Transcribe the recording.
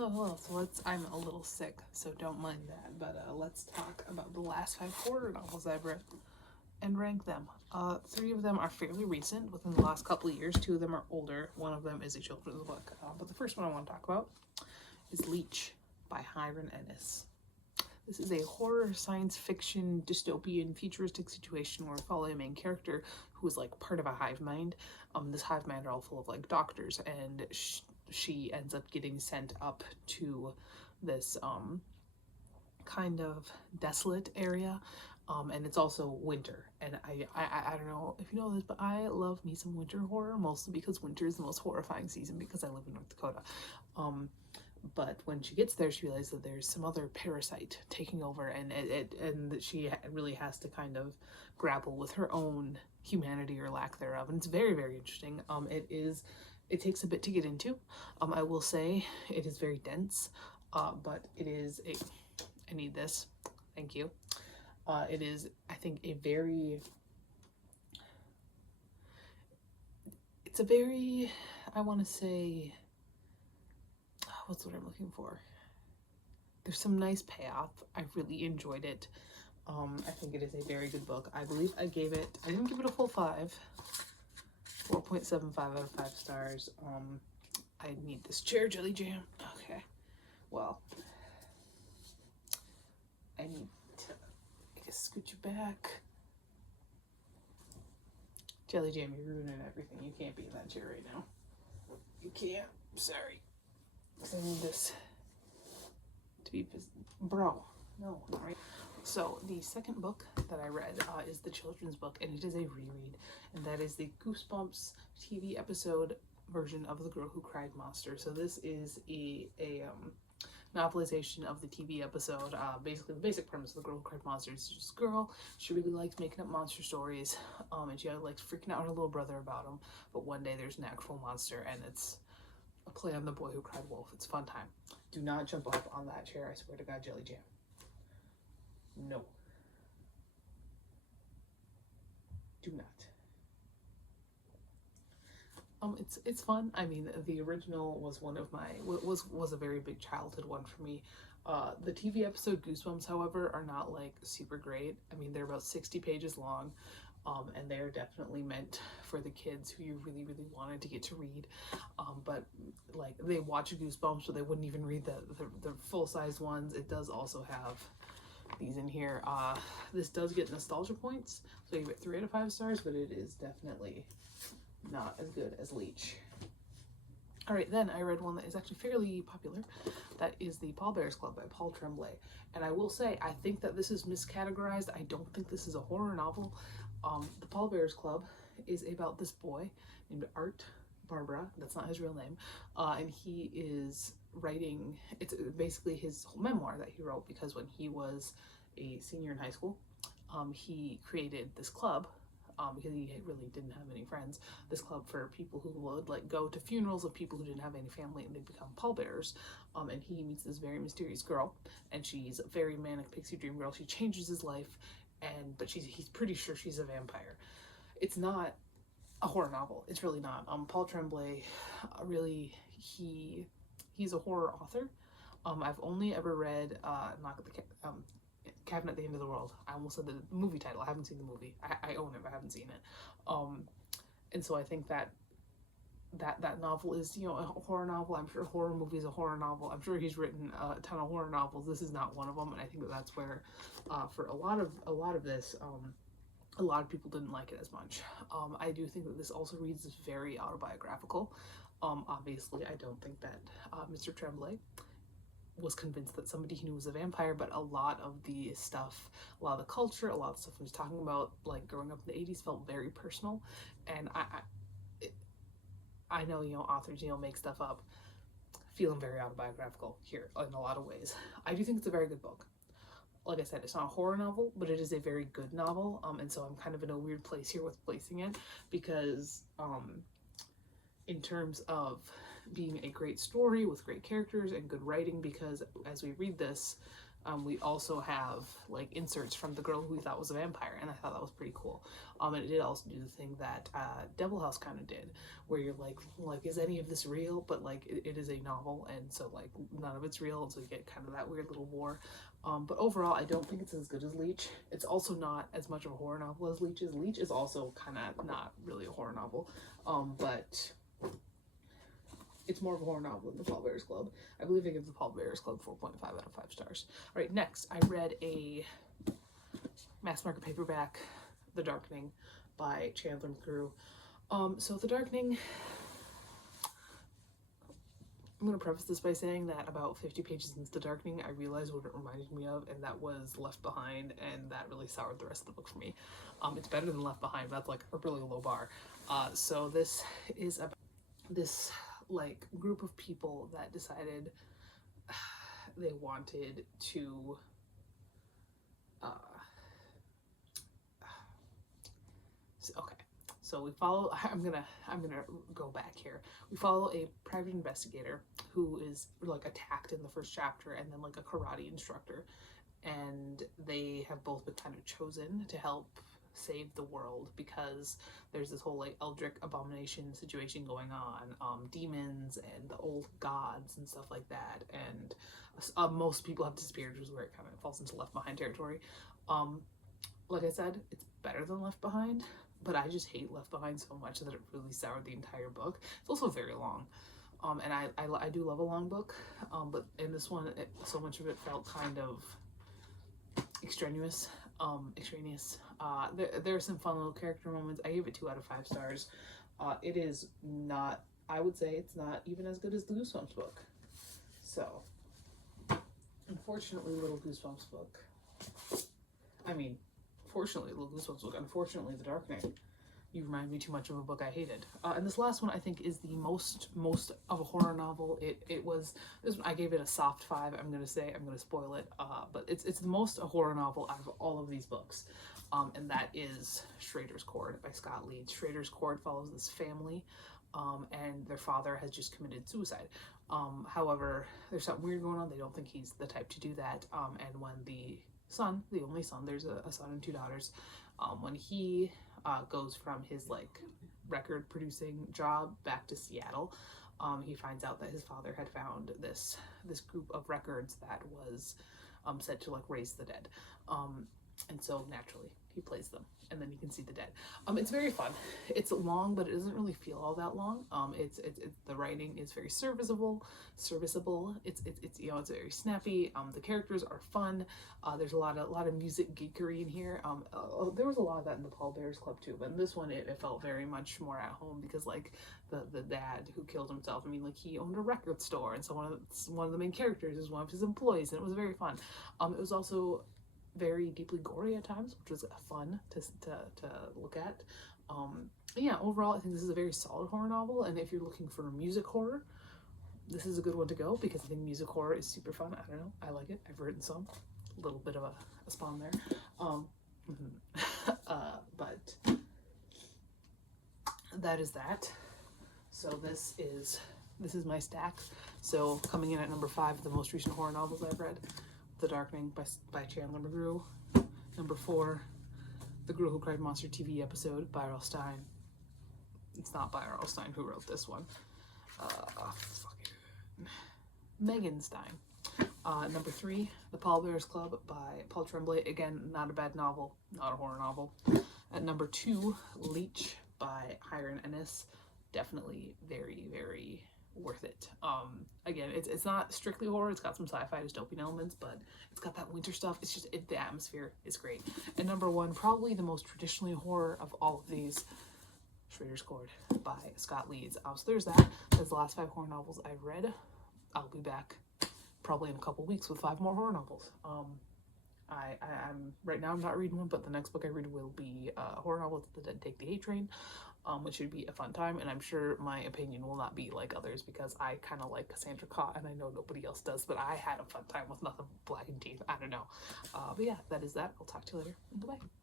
Oh, well, so I'm a little sick, so don't mind that. But let's talk about the last 5 horror novels I've read and rank them. 3 of them are fairly recent, within the last couple of years. 2 of them are older. One of them is a children's book. But the first one I want to talk about is Leech by Hiron Ennis. This is a horror science fiction dystopian futuristic situation where we follow a main character who is like part of a hive mind. This hive mind are all full of like doctors, and she ends up getting sent up to this kind of desolate area. And it's also winter, and I don't know if you know this, but I love me some winter horror, mostly because winter is the most horrifying season because I live in North Dakota. But when she gets there, she realizes that there's some other parasite taking over, and that she really has to kind of grapple with her own humanity or lack thereof. And it's very, very interesting. It takes a bit to get into. I will say it is very dense, but it is a. I need this. Thank you. It is, I think, it's a very, I want to say, what's what I'm looking for? There's some nice payoff. I really enjoyed it. I think it is a very good book. I believe I didn't give it a full 5. 4.75 out of 5 stars. I need this chair, Jelly Jam. Okay. Well, I need to, I guess, scoot you back. Jelly Jam, you're ruining everything. You can't be in that chair right now. You can't. Sorry. I need this to be, bro. No, right? So the second book that I read is the children's book, and it is a reread, and that is the Goosebumps TV episode version of The Girl Who Cried Monster. So this is a novelization of the TV episode. Basically, the basic premise of The Girl Who Cried Monster is just a girl. She really likes making up monster stories, and she likes freaking out her little brother about them. But one day there's an actual monster, and it's a play on The Boy Who Cried Wolf. It's a fun time. Do not jump up on that chair, I swear to God, Jelly Jam. No. Do not. It's fun. I mean, the original was one of my was a very big childhood one for me. The TV episode Goosebumps, however, are not like super great. I mean, they're about 60 pages long, and they are definitely meant for the kids who you really, really wanted to get to read. But like they watch Goosebumps, so they wouldn't even read the full-size ones. It does also have these in here. This does get nostalgia points, so you get 3 out of 5 stars, but it is definitely not as good as Leech. All right, then I read one that is actually fairly popular. That is the Pallbearers Club by Paul Tremblay. And I will say, I think that this is miscategorized. I don't think this is a horror novel. The Pallbearers Club is about this boy named Art Barbara. That's not his real name. And he is writing, it's basically his whole memoir that he wrote, because when he was a senior in high school, he created this club, because he really didn't have any friends, this club for people who would like go to funerals of people who didn't have any family, and they become pallbearers. And he meets this very mysterious girl, and she's a very manic pixie dream girl. She changes his life, but he's pretty sure she's a vampire. It's not a horror novel. It's really not. Paul Tremblay, really, he's a horror author. I've only ever read Knock at the Cabin at the End of the World. I almost said the movie title. I haven't seen the movie. I own it, but I haven't seen it. And so I think that novel is, you know, a horror novel. I'm sure horror movie is a horror novel. I'm sure he's written a ton of horror novels. This is not one of them, and I think that that's where, for a lot of this, a lot of people didn't like it as much. I do think that this also reads as very autobiographical. Obviously, I don't think that Mr. Tremblay was convinced that somebody he knew was a vampire, but a lot of the stuff, a lot of the culture, a lot of the stuff he was talking about, like growing up in the 80s, felt very personal. And I know, you know, authors, you know, make stuff up, feeling very autobiographical here in a lot of ways. I do think it's a very good book. Like I said, it's not a horror novel, but it is a very good novel. And so I'm kind of in a weird place here with placing it, because in terms of being a great story with great characters and good writing, because as we read this, We also have like inserts from The Girl Who We Thought Was a Vampire, and I thought that was pretty cool. And it did also do the thing that Devil House kind of did, where you're like, is any of this real? But like it is a novel, and so like none of it's real, and so you get kind of that weird little war. But overall, I don't think it's as good as Leech. It's also not as much of a horror novel as Leech is. Leech is also kind of not really a horror novel, but it's more of a horror novel than the Pallbearers Club. I believe I give the Pallbearers Club 4.5 out of 5 stars. All right, next, I read a mass market paperback, The Darkening by Chandler McGrew. So The Darkening, I'm going to preface this by saying that about 50 pages into The Darkening, I realized what it reminded me of, and that was Left Behind, and that really soured the rest of the book for me. It's better than Left Behind, but that's like a really low bar. So this is about this like group of people that decided they wanted to okay, so we follow, I'm gonna go back here. We follow a private investigator who is like attacked in the first chapter, and then like a karate instructor, and they have both been kind of chosen to help save the world because there's this whole like Eldritch abomination situation going on, demons and the old gods and stuff like that, and most people have disappeared, which is where it kind of falls into Left Behind territory. Like I said, it's better than Left Behind, but I just hate Left Behind so much that it really soured the entire book. It's also very long, and I do love a long book, but in this one, so much of it felt kind of extraneous. There are some fun little character moments. I gave it 2 out of 5 stars. It is not, I would say it's not even as good as the Goosebumps book. So, unfortunately, Little Goosebumps book. Fortunately, Little Goosebumps book. Unfortunately, The Darkening. You remind me too much of a book I hated. And this last one I think is the most of a horror novel. It was, this one, I gave it a soft 5. I'm gonna spoil it, but it's the most a horror novel out of all of these books, and that is Schrader's Chord by Scott Leeds. Schrader's Chord follows this family, and their father has just committed suicide. However, there's something weird going on. They don't think he's the type to do that, and when the only son, there's a son and 2 daughters, when he goes from his like record producing job back to Seattle, he finds out that his father had found this group of records that was said to like raise the dead, and so naturally he plays them, and then you can see the dead. It's very fun. It's long, but it doesn't really feel all that long. It's the writing is very serviceable. It's it's very snappy. The characters are fun. There's a lot of music geekery in here. There was a lot of that in the Pallbearers Club too, but in this one it felt very much more at home because like the dad who killed himself, like he owned a record store, and so one of the main characters is one of his employees, and it was very fun. It was also very deeply gory at times, which was fun to look at. Yeah, overall I think this is a very solid horror novel, and if you're looking for music horror, this is a good one to go because I think music horror is super fun. I don't know, I like it. I've written some, a little bit of a spawn there. But that is that. So this is my stack. So coming in at number 5 of the most recent horror novels I've read, The Darkening by Chandler McGrew. Number 4, The Girl Who Cried Monster TV episode by R.L. Stine. It's not by R.L. Stine who wrote this one. Megan Stein. Number 3, The Pallbearers Club by Paul Tremblay. Again, not a bad novel, not a horror novel. At number 2, Leech by Hiram Ennis. Definitely very, very worth it. Again, it's not strictly horror. It's got some sci-fi dystopian elements, but it's got that winter stuff. It's just the atmosphere is great. And number 1, probably the most traditionally horror of all of these, Schrader's Chord by Scott Leeds. So there's that. That's the last 5 horror novels I've read. I'll be back probably in a couple weeks with 5 more horror novels. I'm right now I'm not reading one, but the next book I read will be a horror novel, The Dead Take the A Train, which should be a fun time, and I'm sure my opinion will not be like others because I kind of like Cassandra Clare, and I know nobody else does, but I had a fun time with Nothing Black and Teeth. I don't know. But yeah, that is that. I'll talk to you later. Bye-bye.